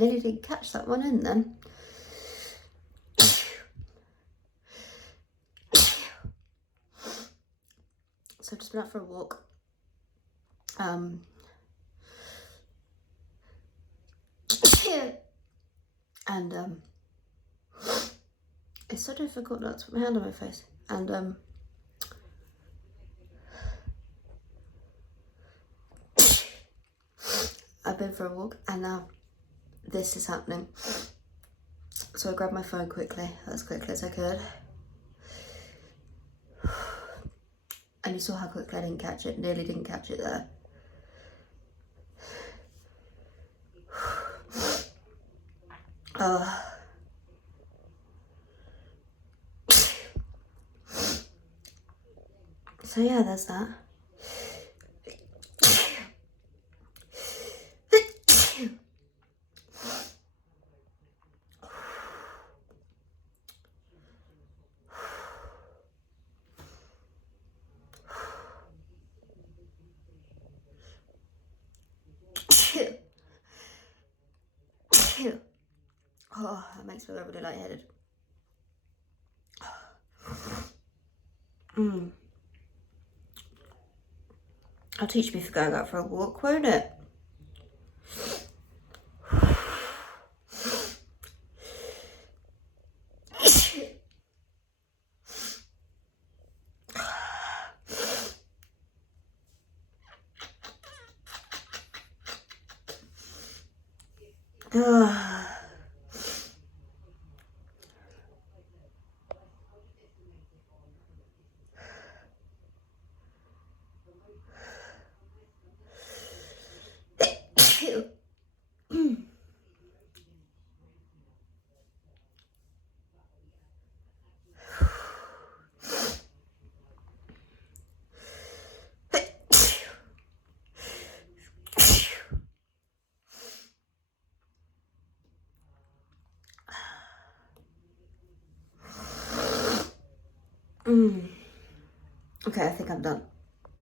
nearly didn't catch that one in then. So I've just been out for a walk. And it's so difficult not to put my hand on my face. And I've been for a walk and now this is happening. So I grabbed my phone quickly, as quickly as I could. And you saw how quickly I didn't catch it, nearly didn't catch it there. So yeah, there's that. Oh, that makes me really lightheaded. I'll teach me for going out for a walk, won't it? Okay, I think I'm done.